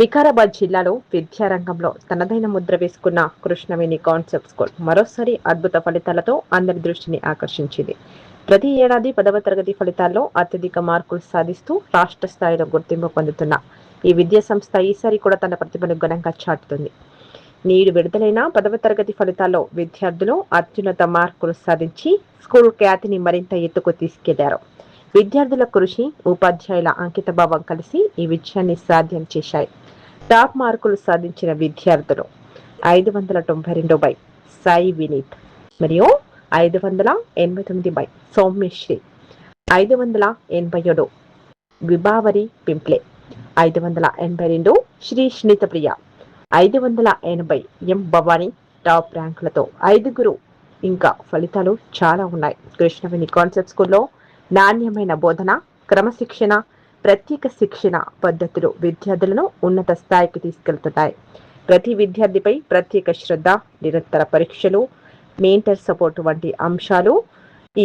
వికారాబాద్ జిల్లాలో విద్యారంగంలో తనదైన ముద్ర వేసుకున్న కృష్ణవేణి కాన్సెప్ట్ స్కూల్ మరోసారి అద్భుత ఫలితాలతో అందరి దృష్టిని ఆకర్షించింది. ప్రతి ఏడాది 10వ తరగతి ఫలితాల్లో అత్యధిక మార్కులు సాధిస్తూ రాష్ట్ర స్థాయిలో గుర్తింపు పొందుతున్న ఈ విద్యా సంస్థ ఈసారి కూడా తన ప్రతిభను ఘనంగా చాటుతుంది. నేడు విడుదలైన 10వ తరగతి ఫలితాల్లో విద్యార్థులు అత్యున్నత మార్కులు సాధించి స్కూల్ ఖ్యాతిని మరింత ఎత్తుకు తీసుకెళ్లారు. విద్యార్థుల కృషి, ఉపాధ్యాయుల అంకితభావం కలిసి ఈ విజయాన్ని సాధ్యం చేశాయి. టాప్ మార్కులు సాధించిన విద్యార్థులు 592 బై సాయి వినీత్ మరియు 589 by Soumyasri, 587 Vibhavari Pimple, 582 Sri Snithapriya, 580 M Bhavani top ర్యాంకులతో ఐదుగురు. ఇంకా ఫలితాలు చాలా ఉన్నాయి. కృష్ణవేణి కాన్సెప్ట్ స్కూల్లో నాణ్యమైన బోధన, క్రమశిక్షణ, ప్రత్యేక శిక్షణ పద్ధతులు విద్యార్థులను ఉన్నత స్థాయికి తీసుకెళ్తున్నాయి. ప్రతి విద్యార్థిపై ప్రత్యేక శ్రద్ధ, నిరంతర పరీక్షలు, మెంటర్ సపోర్ట్ వంటి అంశాలు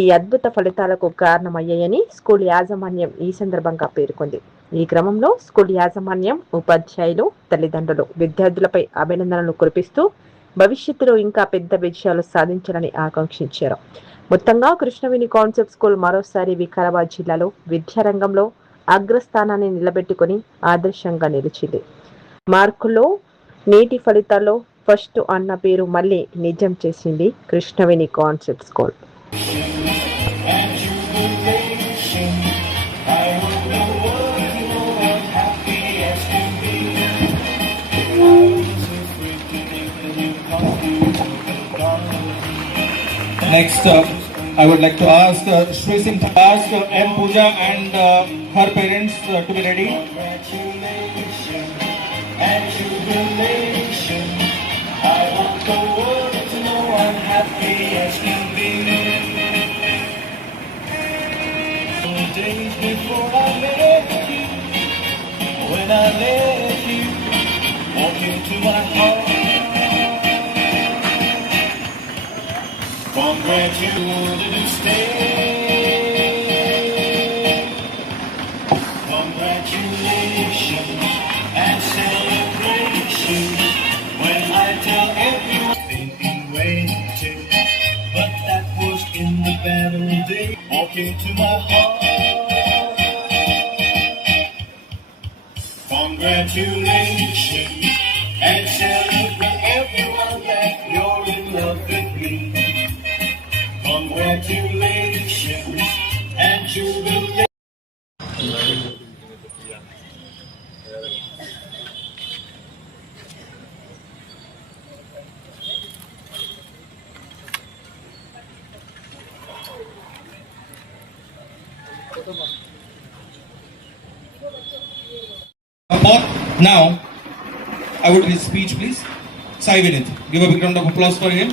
ఈ అద్భుత ఫలితాలకు కారణమయ్యాయని స్కూల్ యాజమాన్యం ఈ సందర్భంగా పేర్కొంది. ఈ క్రమంలో స్కూల్ యాజమాన్యం, ఉపాధ్యాయులు, తల్లిదండ్రులు విద్యార్థులపై అభినందనలు కురిపిస్తూ భవిష్యత్తులో ఇంకా పెద్ద విజయాలు సాధించాలని ఆకాంక్షించారు. మొత్తంగా కృష్ణవేణి కాన్సెప్ట్ స్కూల్ మరోసారి వికారాబాద్ జిల్లాలో విద్యారంగంలో అగ్రస్థానాన్ని నిలబెట్టుకుని ఆదర్శంగా నిలిచింది. మార్కుల్లో, నేటి ఫలితాల్లో ఫస్ట్ అన్న పేరు మళ్ళీ నిజం చేసింది Krishnaveni concept school. Next, I would like to ask Shri Singh to ask M. Pooja and her parents to be ready. Congratulations and jubilation. I want the world to know I'm happy as can be. The days before I met you, when I let you walk into my heart. Congratulations, congratulations and celebrations. When I tell everyone they've been waiting, but that was in the battle day. Walk into my heart. Congratulations and celebrate everyone that you're in love with me. Congratulations and jubilation. Now, I would his speech, please. Sai Vinith. Give a big round of applause for him.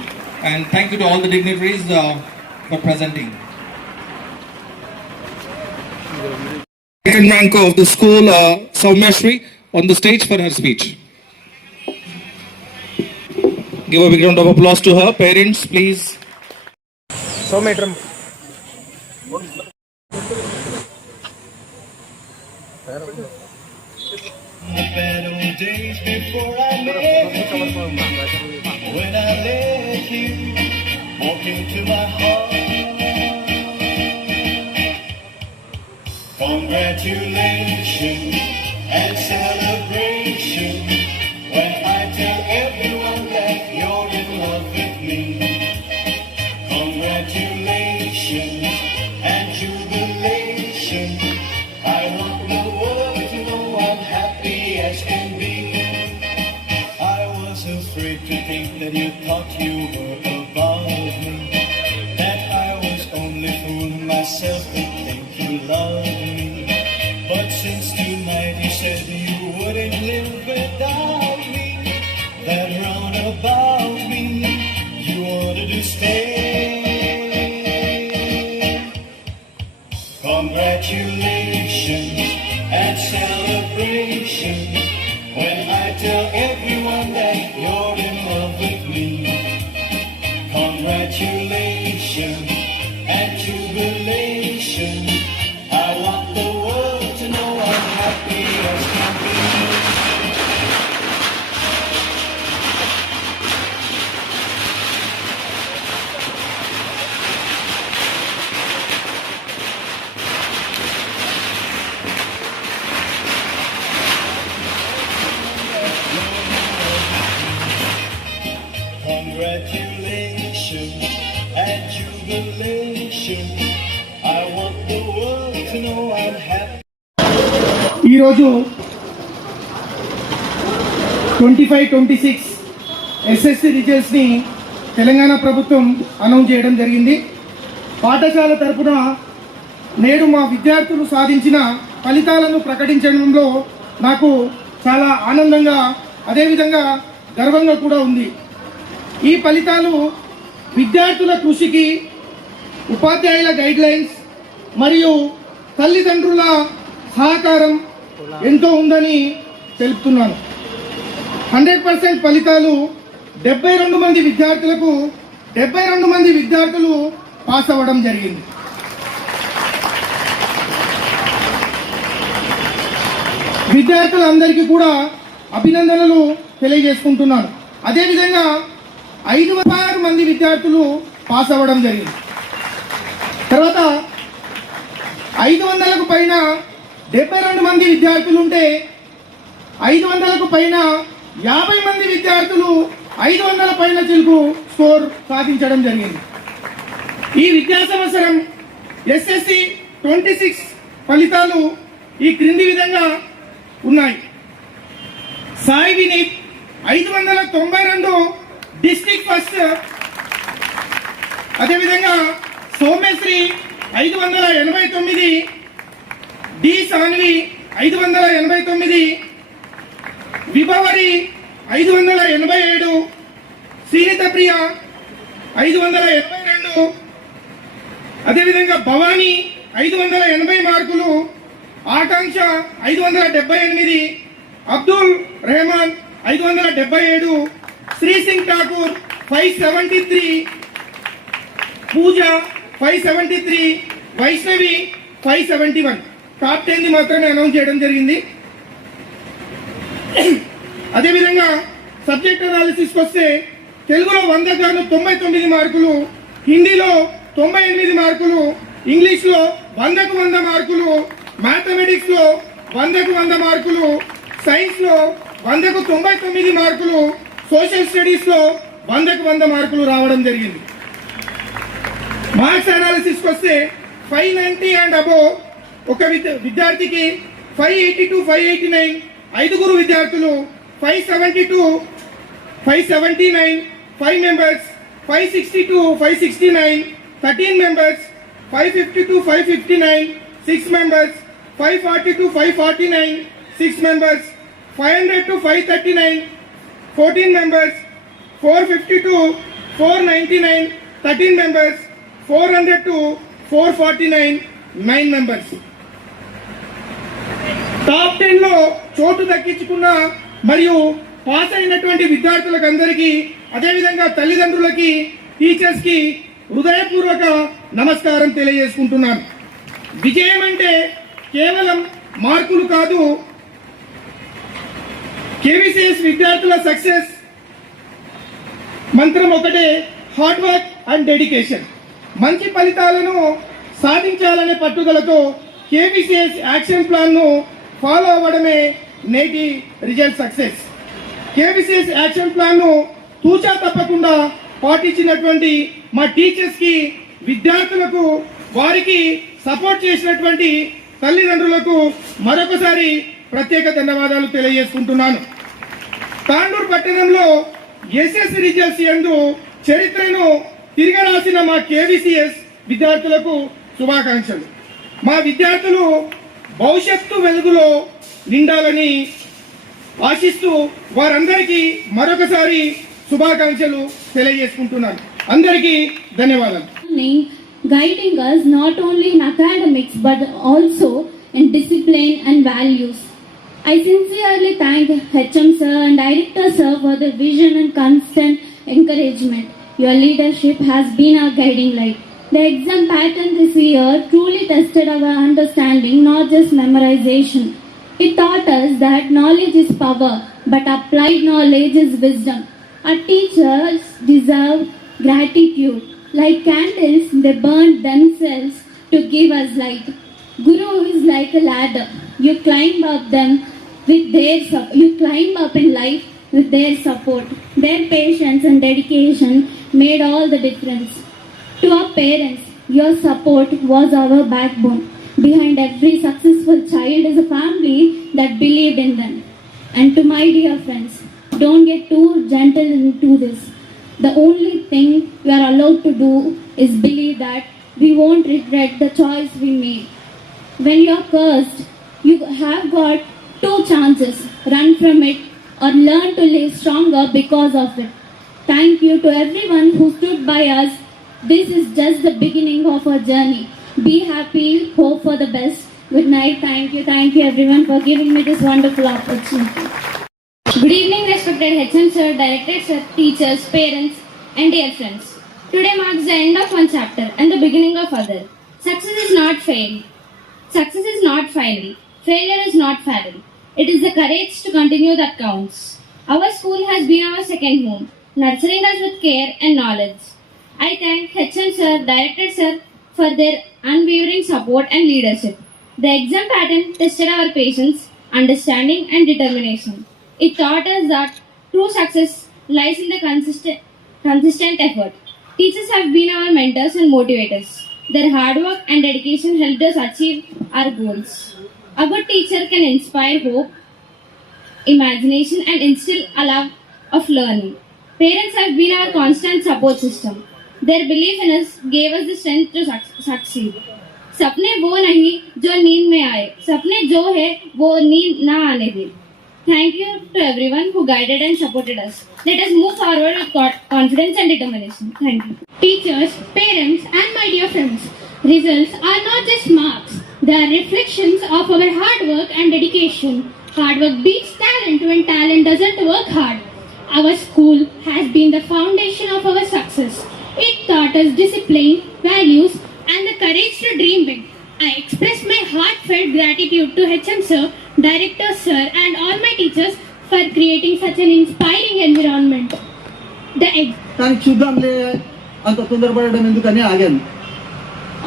And thank you to all the dignitaries for presenting. Second rank of the school, Soumyashri, on the stage for her speech. Give a big round of applause to her. Parents, please. Soumyashri. The better days before I met you, when I let you walk into my heart. Congratulations and celebration when I tell everyone that you're in love with me. Congratulations and jubilation. I want the world to know I'm happy as can be. I was afraid to think that you thought you were above me, that I was only fooling myself to think you loved me. But since tonight you said you wouldn't live without me, that round about me you wanted to stay. Congratulations and celebration when I tell everyone that you're in love with me. Congratulations and jubilation. I want congratulations and jubilation. I want the world to know I'm happy. ఈరోజు 25-26 SSC రిజల్ట్స్ని Telangana ప్రభుత్వం announce చేయడం జరిగింది. పాఠశాల తరపున నేడు మా విద్యార్థులు సాధించిన ఫలితాలను ప్రకటించడంలో నాకు చాలా ఆనందంగా, అదేవిధంగా గర్వంగా కూడా ఉంది. ఈ ఫలితాలు విద్యార్థుల కృషికి, ఉపాధ్యాయుల గైడ్లైన్స్ మరియు తల్లిదండ్రుల సహకారం ఎంతో ఉందని తెలుపుతున్నాను. 100% ఫలితాలు 72 మంది విద్యార్థులకు 72 మంది విద్యార్థులు పాస్ అవ్వడం జరిగింది. విద్యార్థులందరికీ కూడా అభినందనలు తెలియజేసుకుంటున్నాను. అదేవిధంగా 506 మంది విద్యార్థులు పాస్ అవ్వడం జరిగింది. తర్వాత 500కు పైన 72 మంది విద్యార్థులు ఉంటే 500కు పైన 50 మంది విద్యార్థులు 500 పైన చిలుకు స్కోర్ సాధించడం జరిగింది. ఈ విద్యా సంవత్సరం ఎస్ఎస్సి 26 ఫలితాలు ఈ క్రింది విధంగా ఉన్నాయి. Sai Vineeth 592 district first. అదేవిధంగా సౌమ్యశ్రీ 589, డి సాన్వి 589, విభవరి 587, శ్రీనిత ప్రియ 582, అదేవిధంగా భవానీ 580 మార్కులు, ఆకాంక్ష 578, అబ్దుల్ రెహమాన్ 577, శ్రీ సింగ్ ఠాకూర్ 573, పూజ 573, వైష్ణవి 571. టాప్ 10 మాత్రమే అనౌన్స్ చేయడం జరిగింది. అదేవిధంగా సబ్జెక్ట్ అనాలిసిస్కి వస్తే తెలుగులో 100 గాను 99 మార్కులు, హిందీలో 98 మార్కులు, ఇంగ్లీష్లో 100కు 100 మార్కులు, మ్యాథమెటిక్స్లో 100కు 100 మార్కులు, సైన్స్లో 100కు 99 మార్కులు, సోషల్ స్టడీస్లో 100కు 100 మార్కులు రావడం జరిగింది. మార్క్స్ అనాలిసిస్కి వస్తే 590 అండ్ అబోవ్ ఒక విద్యార్థికి 582, 589, 5 విద్యార్థులు 572, 579, 5 members 562, 569, 13 members 552, 559, 6 members 542, 549, 6 members 500 539, 14 members 452, 499, 13 members 400 449, 9 members. Top 10 లో చోటు దక్కించుకున్న మరియు పాస్ అయినటువంటి విద్యార్థులకు అందరికీ, అదేవిధంగా తల్లిదండ్రులకి, టీచర్స్ కి హృదయపూర్వక నమస్కారం తెలియజేసుకుంటున్నాను. విజయం అంటే కేవలం మార్కులు కాదు. కేవీసీఎస్ విద్యార్థుల సక్సెస్ మంత్రం ఒకటే, హార్డ్ వర్క్ అండ్ డెడికేషన్. మంచి ఫలితాలను సాధించాలనే పట్టుదలతో కేవీసీఎస్ యాక్షన్ ప్లాన్ ను ఫాలో అవ్వడమే నేటి result success. KVCS action plan ను తూచా తప్పకుండా పాటించినటువంటి మా టీచర్స్ కి, విద్యార్థులకు, వారికి సపోర్ట్ చేసినటువంటి తల్లిదండ్రులకు మరొకసారి ప్రత్యేక ధన్యవాదాలు తెలియజేసుకుంటున్నాను. తాండూరు పట్టణంలో ఎస్ఎస్సి రిజల్ట్స్ యందు చరిత్రను తిరగరాసిన మా కేవీసీఎస్ విద్యార్థులకు శుభాకాంక్షలు. మా విద్యార్థులు భవిష్యత్తు వెలుగులో నిండాలని ఆశిస్తూ వారందరికీ మరొకసారి శుభాకాంక్షలు తెలియజేసుకుంటున్నాను. అందరికీ ధన్యవాదాలు. Guiding us not only in academics but also in discipline and values. I sincerely thank HM sir and director sir for the vision and constant encouragement. Your leadership has been our guiding light. The exam pattern this year truly tested our understanding, not just memorization. It taught us that knowledge is power, but applied knowledge is wisdom. Our teachers deserve gratitude. Like candles, they burn themselves to give us light. Guru is like a ladder. You climb up them with their you climb up in life with their support. Their patience and dedication made all the difference. To our parents, your support was our backbone. Behind every successful child is a family that believed in them. And to my dear friends, don't get too gentle into this. The only thing we are allowed to do is believe that we won't regret the choice we made. When you are cursed, you have got two chances: run from it or learn to live stronger because of it. Thank you to everyone who stood by us. This is just the beginning of our journey. Be happy, hope for the best. Good night. Thank you everyone for giving me this wonderful opportunity. Good evening, respected HM sir, directors, sir, teachers, parents, and dear friends. Today marks the end of one chapter and the beginning of other. Success is not fail. Success is not final. Failure is not fatal. It is the courage to continue that counts. Our school has been our second home, nurturing us with care and knowledge. I thank HM sir, director sir for their unwavering support and leadership. The exam pattern tested our patience, understanding, and determination. It taught us that true success lies in the consistent effort. Teachers have been our mentors and motivators. Their hard work and dedication helped us achieve our goals. A good teacher can inspire hope, imagination, and instill a love of learning. Parents have been our constant support system. Their belief in us gave us the strength to succeed. सपने वो नहीं जो नींद में आए, सपने जो है वो नींद ना आने दे. Thank you to everyone who guided and supported us. Let us move forward with confidence and determination. Thank you. Teachers, parents, and my dear friends, results are not just marks. They are reflections of our hard work and dedication. Hard work beats talent when talent doesn't work hard. Our school has been the foundation of our success. It taught us discipline, values, and the courage to dream big. I express my heartfelt gratitude to HM sir, director sir, and all my teachers for creating such an inspiring environment. కానీ చూద్దాంలే అంత తొందరపడడం ఎందుకని ఆగాను.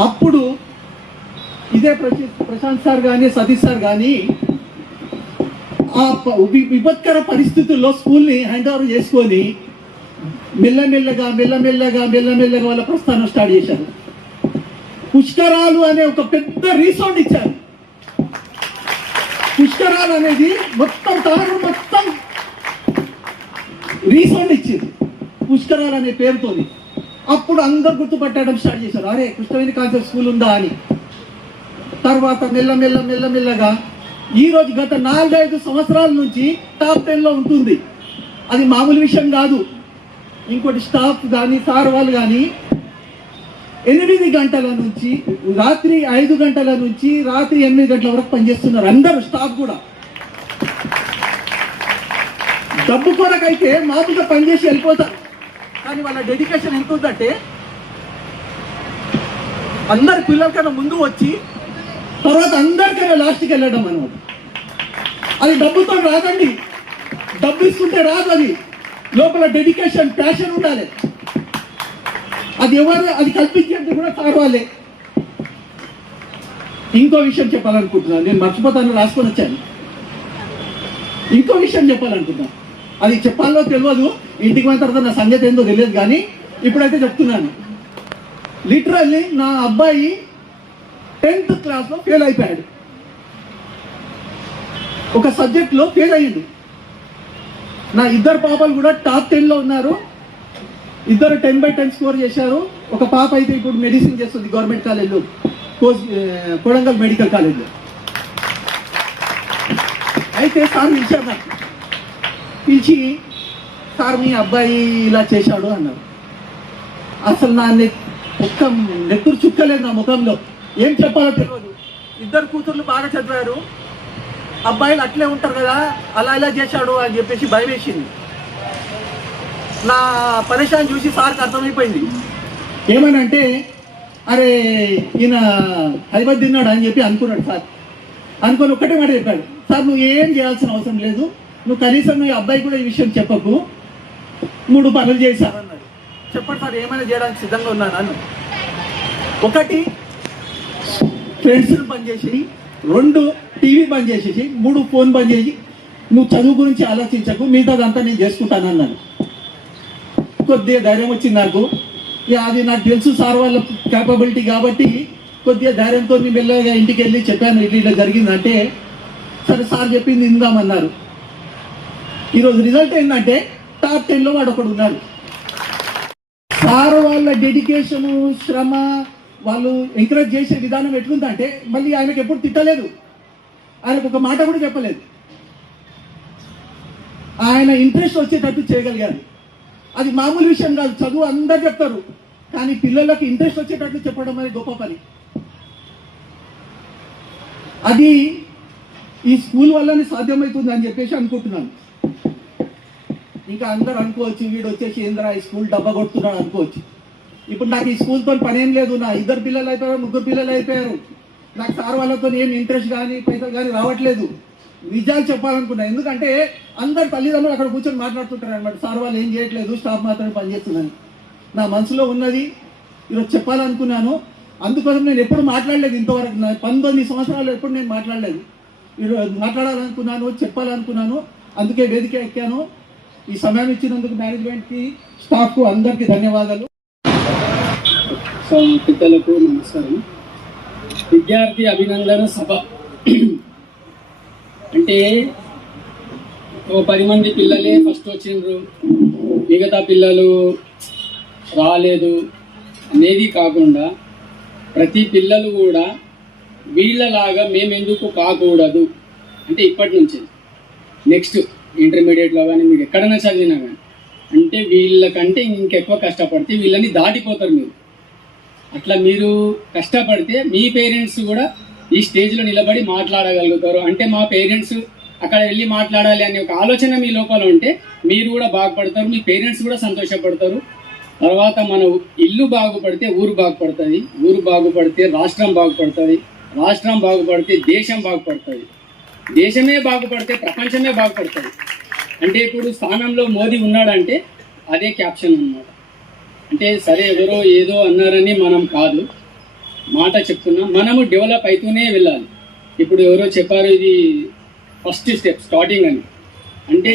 అప్పుడు ఇదే Prashanth sir కానీ Satish sir కానీ ఆ విపత్కర పరిస్థితుల్లో స్కూల్ని హ్యాండ్ ఓవర్ చేసుకొని మెల్లమెల్లగా వాళ్ళ ప్రస్థానం స్టార్ట్ చేశారు. పుష్కరాలు అనే ఒక పెద్ద రీసౌండ్ ఇచ్చారు. పుష్కరాలు అనేది మొత్తం రీసౌండ్ ఇచ్చింది పుష్కరాలు అనే పేరుతోని. అప్పుడు అందరు గుర్తుపట్టడం స్టార్ట్ చేశారు, అరే కృష్ణవేణి కాన్సెప్ట్ స్కూల్ ఉందా అని. తర్వాత మెల్లమెల్లగా ఈరోజు గత 4-5 సంవత్సరాల నుంచి టాప్ 10లో ఉంటుంది. అది మామూలు విషయం కాదు. ఇంకోటి స్టాఫ్ కానీ సార్ వాళ్ళు కానీ 8 గంటల నుంచి రాత్రి 5 గంటల నుంచి రాత్రి 8 గంటల వరకు పనిచేస్తున్నారు అందరూ స్టాఫ్ కూడా. డబ్బు కొరకైతే మామూలుగా పనిచేసి వెళ్ళిపోతారు, కానీ వాళ్ళ డెడికేషన్ ఎంత ఉందంటే అందరి పిల్లల కన్నా ముందు వచ్చి తర్వాత అందరికన్నా లాస్ట్కి వెళ్ళడం అన్నమాట. అది డబ్బుతో రాదండి, డబ్బు ఇస్తుంటే రాదు. అది లోపల డెడికేషన్, ప్యాషన్ ఉండాలి. అది అది కల్పించేది కూడా సార్ వాళ్ళే. ఇంకో విషయం చెప్పాలనుకుంటున్నాను, నేను మర్చిపోతాను, రాసుకొని వచ్చాను. ఇంకో విషయం చెప్పాలనుకుంటున్నాను, అది చెప్పాలో తెలియదు, ఇంటికి పోయిన తర్వాత నా సంగతి ఏందో తెలియదు, కానీ ఇప్పుడైతే చెప్తున్నాను. లిటరల్లీ నా అబ్బాయి 10th క్లాస్లో ఫెయిల్ అయిపోయాడు. ఒక సబ్జెక్ట్లో ఫెయిల్ అయ్యింది. నా ఇద్దరు పాపలు కూడా టాప్ 10లో ఉన్నారు. ఇద్దరు 10/10 స్కోర్ చేశారు. ఒక పాప అయితే ఇప్పుడు మెడిసిన్ చేస్తుంది గవర్నమెంట్ కాలేజ్లో, కొడంగల్ మెడికల్ కాలేజ్లో. అయితే సార్ పిలిచారు, నాకు పిలిచి సార్ మీ అబ్బాయి ఇలా చేశాడు అన్నారు. అసలు నా ఒక్క నెత్తురు చుక్కలేదు నా ముఖంలో, ఏం చెప్పాలో తెలియదు. ఇద్దరు కూతుర్లు బాగా చదివారు, అబ్బాయిలు అట్లే ఉంటారు కదా, అలా ఇలా చేశాడు అని చెప్పేసి భయం వేసింది. నా పరేషాన్ చూసి సార్కి అర్థమైపోయింది. ఏమనంటే అరే ఈయన హైదరాబాద్ తిన్నాడు అని చెప్పి అనుకున్నాడు సార్. అనుకొని ఒక్కటే మాట చెప్పాడు, సార్ నువ్వు ఏం చేయాల్సిన అవసరం లేదు, నువ్వు కనీసం నువ్వు అబ్బాయి కూడా ఈ విషయం చెప్పకు, 3 పనులు చేశారన్నాడు. చెప్పండి సార్, ఏమైనా చేయడానికి సిద్ధంగా ఉన్నాను అన్న. 1 ఫ్రెండ్స్ని బంద్ చేసి, 2 టీవీ బంద్ చేసేసి, 3 ఫోన్ బంద్ చేసి, నువ్వు చదువు గురించి ఆలోచించకు, మిగతాదంతా నేను చేసుకుంటాను అన్నాను. కొద్దిగా ధైర్యం వచ్చింది నాకు. ఇక అది నాకు తెలుసు సార్ వాళ్ళ క్యాపబిలిటీ కాబట్టి కొద్దిగా ధైర్యంతో నేను మెల్లగా ఇంటికి వెళ్ళి చెప్పాను, ఇట్లా జరిగిందంటే సరే సార్ చెప్పింది ఇందామన్నారు. ఈరోజు రిజల్ట్ ఏంటంటే టాప్ 10లో వాడు ఒకడు ఉన్నాడు. సార్ వాళ్ళ డెడికేషను, శ్రమ, వాళ్ళు ఎంకరేజ్ చేసే విధానం ఎట్లుందంటే మళ్ళీ ఆయనకు ఎప్పుడు తిట్టలేదు, ఆయనకు ఒక మాట కూడా చెప్పలేదు. ఆయన ఇంట్రెస్ట్ వచ్చేటట్టు చేయగలిగారు. అది మామూలు విషయం కాదు. చదువు అందరు చెప్తారు, కానీ పిల్లలకి ఇంట్రెస్ట్ వచ్చేటట్లు చెప్పడం అనేది గొప్ప పని. అది ఈ స్కూల్ వల్లనే సాధ్యమవుతుంది అని చెప్పేసి అనుకుంటున్నాను. ఇంకా అందరు అనుకోవచ్చు వీడు వచ్చేసి ఏంద్రా ఈ స్కూల్ డబ్బా కొడుతున్నాడు అనుకోవచ్చు. ఇప్పుడు నాకు ఈ స్కూల్తో పని ఏం లేదు. నా 2 పిల్లలు అయిపోయారు, 3 పిల్లలు అయిపోయారు. నాకు సార్ వాళ్ళతో ఏం ఇంట్రెస్ట్ కానీ పైసలు కానీ రావట్లేదు. నిజాలు చెప్పాలనుకున్నా. ఎందుకంటే అందరు తల్లిదండ్రులు అక్కడ కూర్చొని మాట్లాడుతుంటారు అనమాట, సార్ వాళ్ళు ఏం చేయట్లేదు, స్టాఫ్ మాత్రమే పనిచేస్తుందని. నా మనసులో ఉన్నది ఈరోజు చెప్పాలనుకున్నాను. అందుకోసం నేను ఎప్పుడు మాట్లాడలేదు ఇంతవరకు. నా 19 సంవత్సరాలు ఎప్పుడు నేను మాట్లాడలేదు. ఈరోజు మాట్లాడాలనుకున్నాను, చెప్పాలనుకున్నాను. అందుకే వేదిక ఎక్కాను. ఈ సమయం ఇచ్చినందుకు మేనేజ్మెంట్కి, స్టాఫ్కు అందరికీ ధన్యవాదాలు. పెద్దలకు నమస్కారం. విద్యార్థి అభినందన సభ అంటే ఓ 10 మంది పిల్లలే ఫస్ట్ వచ్చిండ్రు, మిగతా పిల్లలు రాలేదు అనేది కాకుండా ప్రతి పిల్లలు కూడా వీళ్ళలాగా మేమెందుకు కాకూడదు అంటే ఇప్పటి నుంచి నెక్స్ట్ ఇంటర్మీడియట్లో కానీ మీరు ఎక్కడైనా చదివినా కానీ అంటే వీళ్ళకంటే ఇంకెక్కువ కష్టపడితే వీళ్ళని దాటిపోతారు మీరు. అట్లా మీరు కష్టపడితే మీ పేరెంట్స్ కూడా ఈ స్టేజ్లో నిలబడి మాట్లాడగలుగుతారు. అంటే మా పేరెంట్స్ అక్కడ వెళ్ళి మాట్లాడాలి అనే ఒక ఆలోచన మీ లోపల ఉంటే మీరు కూడా బాగుపడతారు, మీ పేరెంట్స్ కూడా సంతోషపడతారు. తర్వాత మన ఇల్లు బాగుపడితే ఊరు బాగుపడుతుంది, ఊరు బాగుపడితే రాష్ట్రం బాగుపడుతుంది, రాష్ట్రం బాగుపడితే దేశం బాగుపడుతుంది, దేశమే బాగుపడితే ప్రపంచమే బాగుపడుతుంది. అంటే ఇప్పుడు స్థానంలో మోదీ ఉన్నాడంటే అదే క్యాప్షన్ అన్నమాట. అంటే సరే ఎవరో ఏదో అన్నారని మనం కాదు, మాట చెప్తున్నాం. మనము డెవలప్ అవుతూనే వెళ్ళాలి. ఇప్పుడు ఎవరో చెప్పారు ఇది ఫస్ట్ స్టెప్ స్టార్టింగ్ అని. అంటే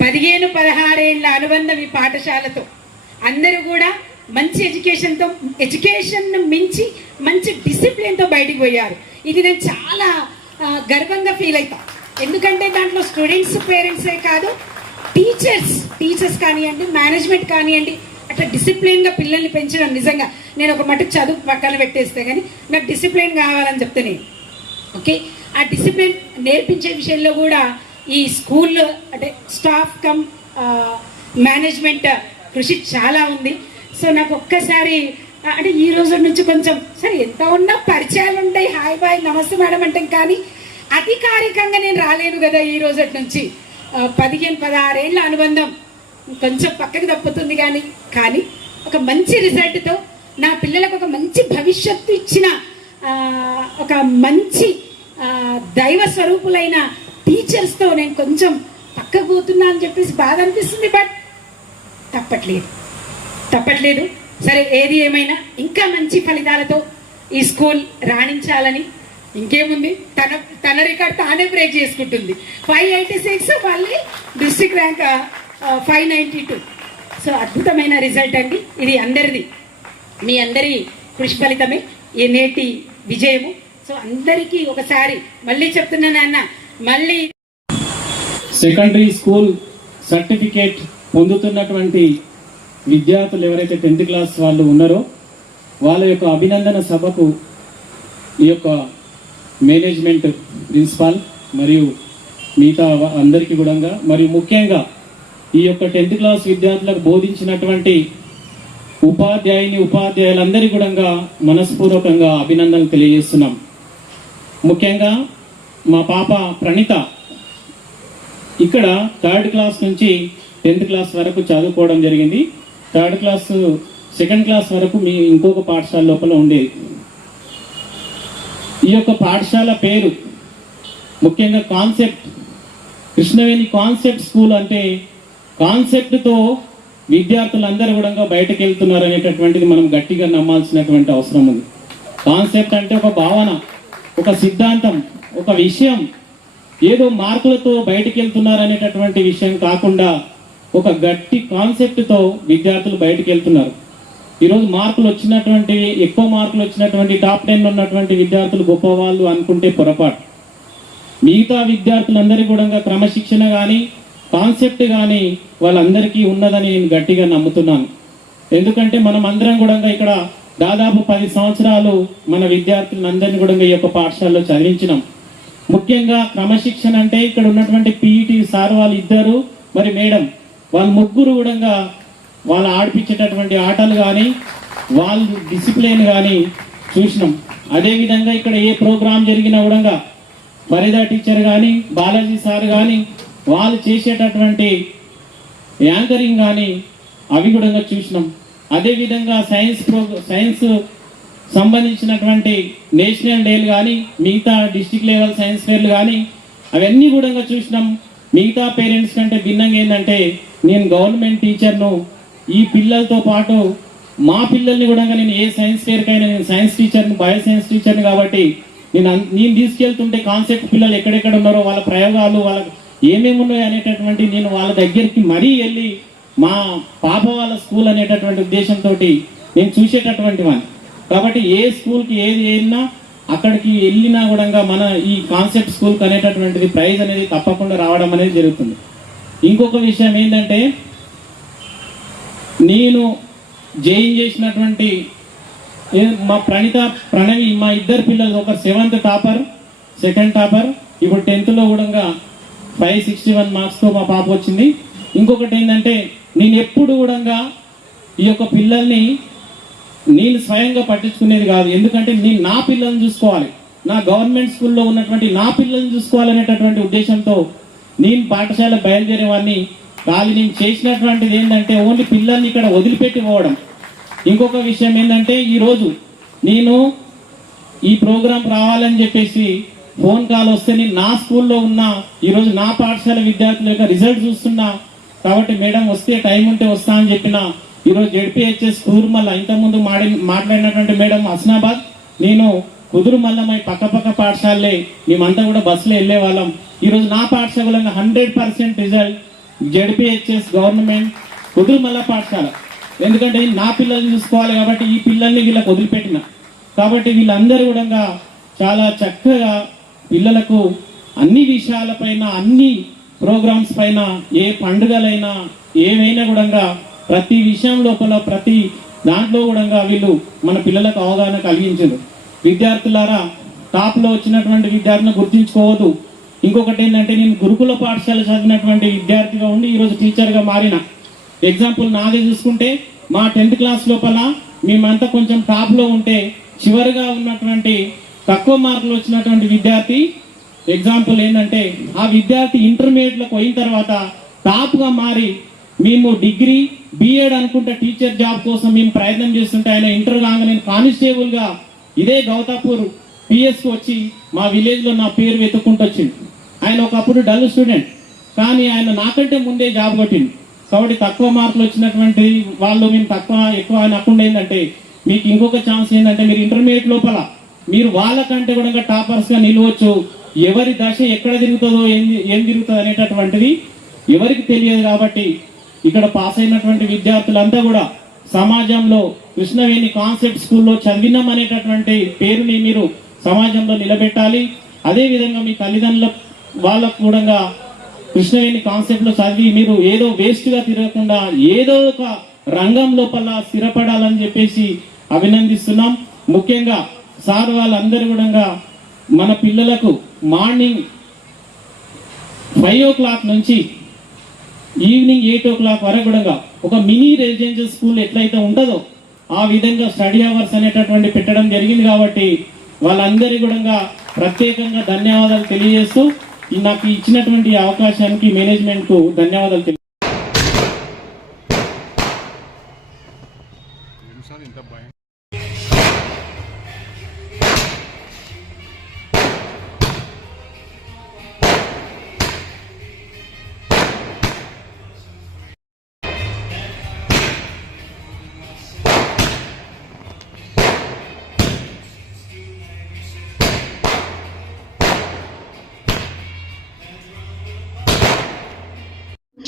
15-16 ఏళ్ళ అనుబంధం ఈ పాఠశాలతో అందరూ కూడా మంచి ఎడ్యుకేషన్ మించి మంచి డిసిప్లిన్తో బయటికి పోయారు. ఇది నేను చాలా గర్వంగా ఫీల్ అవుతా. ఎందుకంటే దాంట్లో స్టూడెంట్స్ పేరెంట్సే కాదు, టీచర్స్ కానివ్వండి, మేనేజ్మెంట్ కానివ్వండి, అట్లా డిసిప్లిన్గా పిల్లల్ని పెంచడం. నిజంగా నేను ఒక మటుకు చదువు పక్కన పెట్టేస్తే కానీ నాకు డిసిప్లిన్ కావాలని చెప్తే నేను ఓకే. ఆ డిసిప్లిన్ నేర్పించే విషయంలో కూడా ఈ స్కూల్లో అంటే స్టాఫ్ కమ్ మేనేజ్మెంట్ కృషి చాలా ఉంది. సో నాకు ఒక్కసారి అంటే ఈ రోజు నుంచి కొంచెం సరే ఎంత ఉన్నా పరిచయాలు ఉంటాయి, హాయ్ బాయ్ నమస్తే మేడం అంటే, కానీ అధికారికంగా నేను రాలేను కదా ఈ రోజు నుంచి. 15-16 ఏళ్ళ అనుబంధం కొంచెం పక్కకు తప్పుతుంది కానీ ఒక మంచి రిజల్ట్తో నా పిల్లలకు ఒక మంచి భవిష్యత్తు ఇచ్చిన ఒక మంచి దైవ స్వరూపులైన టీచర్స్తో నేను కొంచెం పక్కకు పోతున్నా అని చెప్పేసి బాధ అనిపిస్తుంది. బట్ తప్పట్లేదు. సరే ఏది ఏమైనా ఇంకా మంచి ఫలితాలతో ఈ స్కూల్ రాణించాలని, ఇంకేముంది తన రికార్డ్ తానే బ్రేక్ చేసుకుంటుంది. 586 మళ్ళీ డిస్ట్రిక్ట్ ర్యాంక్ 592. సో అద్భుతమైన రిజల్ట్ అండి. ఇది అందరిది, మీ అందరి కృషి ఫలితమే ఈ నేటి విజయము. సో అందరికీ ఒకసారి మళ్ళీ చెప్తున్నాను అన్న, మళ్ళీ సెకండరీ స్కూల్ సర్టిఫికేట్ పొందుతున్నటువంటి విద్యార్థులు ఎవరైతే 10th క్లాస్ వాళ్ళు ఉన్నారో వాళ్ళ యొక్క అభినందన సభకు ఈ యొక్క మేనేజ్మెంట్, ప్రిన్సిపాల్ మరియు మిగతా అందరికీ కూడా, మరియు ముఖ్యంగా ఈ యొక్క 10th క్లాస్ విద్యార్థులకు బోధించినటువంటి ఉపాధ్యాయులందరికీ కూడా మనస్పూర్వకంగా అభినందనలు తెలియజేస్తున్నాం. ముఖ్యంగా మా పాప ప్రణీత ఇక్కడ 3rd క్లాస్ నుంచి 10th క్లాస్ వరకు చదువుకోవడం జరిగింది. 3rd క్లాస్ 2nd క్లాస్ వరకు మీ ఇంకొక పాఠశాల లోపల ఉండేది. ఈ యొక్క పాఠశాల పేరు ముఖ్యంగా కాన్సెప్ట్, కృష్ణవేణి కాన్సెప్ట్ స్కూల్. అంటే కాన్సెప్ట్తో విద్యార్థులందరూ కూడా బయటకు వెళ్తున్నారు అనేటటువంటిది మనం గట్టిగా నమ్మాల్సినటువంటి అవసరం ఉంది. కాన్సెప్ట్ అంటే ఒక భావన, ఒక సిద్ధాంతం, ఒక విషయం. ఏదో మార్కులతో బయటికి వెళ్తున్నారు అనేటటువంటి విషయం కాకుండా ఒక గట్టి కాన్సెప్ట్తో విద్యార్థులు బయటికి వెళ్తున్నారు. ఈరోజు మార్కులు వచ్చినటువంటి ఎక్కువ మార్కులు వచ్చినటువంటి టాప్ 10 ఉన్నటువంటి విద్యార్థులు గొప్పవాళ్ళు అనుకుంటే పొరపాటు. మిగతా విద్యార్థులందరికీ కూడా క్రమశిక్షణ కానీ కాన్సెప్ట్ కానీ వాళ్ళందరికీ ఉన్నదని నేను గట్టిగా నమ్ముతున్నాను. ఎందుకంటే మనం అందరం కూడా ఇక్కడ దాదాపు 10 సంవత్సరాలు మన విద్యార్థులందరినీ కూడా ఈ యొక్క పాఠశాలలో చదివించినాం. ముఖ్యంగా క్రమశిక్షణ అంటే ఇక్కడ ఉన్నటువంటి పీఈటీ సార్ వాళ్ళు ఇద్దరు మరి మేడం వాళ్ళు ముగ్గురు కూడా వాళ్ళు ఆడిపించేటటువంటి ఆటలు కానీ వాళ్ళు డిసిప్లిన్ కానీ చూసినాం. అదేవిధంగా ఇక్కడ ఏ ప్రోగ్రాం జరిగినా కూడా ఫరీదా టీచర్ కానీ బాలాజీ సార్ కానీ వాళ్ళు చేసేటటువంటి యాంకరింగ్ కానీ అవి కూడా చూసినాం. అదేవిధంగా సైన్స్ సంబంధించినటువంటి నేషనల్ డేలు కానీ మిగతా డిస్టిక్ లెవెల్ సైన్స్ ఫేర్లు కానీ అవన్నీ కూడా చూసినాం. మిగతా పేరెంట్స్ కంటే భిన్నంగా ఏంటంటే నేను గవర్నమెంట్ టీచర్ను, ఈ పిల్లలతో పాటు మా పిల్లల్ని కూడా నేను ఏ సైన్స్ ఫేర్కైనా నేను సైన్స్ టీచర్ని, బయో సైన్స్ టీచర్ని కాబట్టి నేను తీసుకెళ్తుంటే కాన్సెప్ట్ పిల్లలు ఎక్కడెక్కడ ఉన్నారో వాళ్ళ ప్రయోగాలు వాళ్ళకి ఏమేమి ఉన్నాయో అనేటటువంటి నేను వాళ్ళ దగ్గరికి మరీ వెళ్ళి మా పాప వాళ్ళ స్కూల్ అనేటటువంటి ఉద్దేశంతో నేను చూసేటటువంటి వాడిని. కాబట్టి ఏ స్కూల్కి ఏది వెళ్ళినా అక్కడికి వెళ్ళినా కూడా మన ఈ కాన్సెప్ట్ స్కూల్కి అనేటటువంటిది ప్రైజ్ అనేది తప్పకుండా రావడం అనేది జరుగుతుంది. ఇంకొక విషయం ఏంటంటే నేను జైన్ చేసినటువంటి మా ప్రణవి మా ఇద్దరు పిల్లలు, ఒక 7th టాపర్, 2nd టాపర్, ఇప్పుడు 10th లో కూడా 561 మార్క్స్తో మా పాప వచ్చింది. ఇంకొకటి ఏంటంటే నేను ఎప్పుడు కూడా ఈ యొక్క పిల్లల్ని నేను స్వయంగా పట్టించుకునేది కాదు. ఎందుకంటే నేను నా పిల్లల్ని చూసుకోవాలి, నా గవర్నమెంట్ స్కూల్లో ఉన్నటువంటి నా పిల్లల్ని చూసుకోవాలనేటటువంటి ఉద్దేశంతో నేను పాఠశాల బయలుదేరేవాడిని. కానీ నేను చేసినటువంటిది ఏంటంటే ఓన్లీ పిల్లల్ని ఇక్కడ వదిలిపెట్టి పోవడం. ఇంకొక విషయం ఏంటంటే ఈరోజు నేను ఈ ప్రోగ్రాం రావాలని చెప్పేసి ఫోన్ కాల్ వస్తే నేను నా స్కూల్లో ఉన్నా, ఈరోజు నా పాఠశాల విద్యార్థుల యొక్క రిజల్ట్ చూస్తున్నా. కాబట్టి మేడం వస్తే టైం ఉంటే వస్తా అని చెప్పిన ఈరోజు జెడ్పీహెచ్ఎస్ కుదురుమల్ల, ఇంతకుముందు మాట్లాడినటువంటి మేడం హస్నాబాద్, నేను కుదురుమల్లమై పక్క పాఠశాలలే మేమంతా కూడా బస్సులో వెళ్ళే వాళ్ళం. ఈరోజు నా పాఠశాల 100% రిజల్ట్ జెడ్పీహెచ్ఎస్ గవర్నమెంట్ కుదురుమల్ల పాఠశాల. ఎందుకంటే నా పిల్లల్ని చూసుకోవాలి కాబట్టి ఈ పిల్లల్ని వీళ్ళకి వదిలిపెట్టిన. కాబట్టి వీళ్ళందరూ కూడా చాలా చక్కగా పిల్లలకు అన్ని విషయాలపైన, అన్ని ప్రోగ్రామ్స్ పైన, ఏ పండుగలైనా ఏమైనా కూడా ప్రతి విషయం లోపల ప్రతి దాంట్లో కూడా వీళ్ళు మన పిల్లలకు అవగాహన కలిగించారు. విద్యార్థులారా, టాప్లో వచ్చినటువంటి విద్యార్థులను గుర్తించుకోవద్దు. ఇంకొకటి ఏంటంటే నేను గురుకుల పాఠశాల చదివినటువంటి విద్యార్థిగా ఉండి ఈరోజు టీచర్గా మారిన. ఎగ్జాంపుల్ నాదే చూసుకుంటే మా 10th క్లాస్ లోపల మేమంతా కొంచెం టాప్లో ఉంటే చివరిగా ఉన్నటువంటి తక్కువ మార్కులు వచ్చినటువంటి విద్యార్థి ఎగ్జాంపుల్ ఏంటంటే ఆ విద్యార్థి ఇంటర్మీడియట్లోకి పోయిన తర్వాత టాప్గా మారి మేము డిగ్రీ బిఎడ్ అనుకుంటే టీచర్ జాబ్ కోసం మేము ప్రయత్నం చేస్తుంటే ఆయన ఇంటర్ కాగా నేను కానిస్టేబుల్గా ఇదే గౌతాపూర్ పిఎస్కి వచ్చి మా విలేజ్లో నా పేరు వెతుక్కుంటూ వచ్చింది. ఆయన ఒకప్పుడు డల్ స్టూడెంట్, కానీ ఆయన నాకంటే ముందే జాబ్ కొట్టింది. కాబట్టి తక్కువ మార్కులు వచ్చినటువంటి వాళ్ళు మేము తక్కువ ఎక్కువ అనకుండా ఏంటంటే మీకు ఇంకొక ఛాన్స్ ఏంటంటే మీరు ఇంటర్మీడియట్ లోపల మీరు వాళ్ళకంటే కూడా టాపర్స్గా నిలవచ్చు. ఎవరి దశ ఎక్కడ తిరుగుతుందో ఏం తిరుగుతుంది అనేటటువంటిది ఎవరికి తెలియదు. కాబట్టి ఇక్కడ పాస్ అయినటువంటి విద్యార్థులంతా కూడా సమాజంలో కృష్ణవేణి కాన్సెప్ట్ స్కూల్లో చదివినాం అనేటటువంటి పేరుని మీరు సమాజంలో నిలబెట్టాలి. అదేవిధంగా మీ తల్లిదండ్రుల వాళ్ళకు కూడా కృష్ణవేణి కాన్సెప్ట్లో చదివి మీరు ఏదో వేస్ట్గా తిరగకుండా ఏదో ఒక రంగం లోపల స్థిరపడాలని చెప్పేసి అభినందిస్తున్నాం. ముఖ్యంగా సార్ వాళ్ళందరూ కూడా మన పిల్లలకు మార్నింగ్ 5 o'clock నుంచి ఈవినింగ్ 8 o'clock వరకు కూడా ఒక మినీ రెసిడెన్షియల్ స్కూల్ ఎట్లయితే ఉంటుందో ఆ విధంగా స్టడీ అవర్స్ అనేటటువంటి పెట్టడం జరిగింది. కాబట్టి వాళ్ళందరి కూడా ప్రత్యేకంగా ధన్యవాదాలు తెలియజేస్తూ నాకు ఇచ్చినటువంటి అవకాశానికి మేనేజ్మెంట్కు ధన్యవాదాలు తెలియ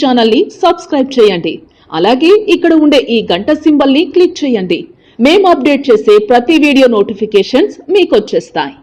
ఛానల్ ని సబ్స్క్రైబ్ చేయండి. అలాగే ఇక్కడ ఉండే ఈ గంట సింబల్ ని క్లిక్ చేయండి. మేము అప్డేట్ చేసే ప్రతి వీడియో నోటిఫికేషన్స్ మీకు వచ్చేస్తాయి.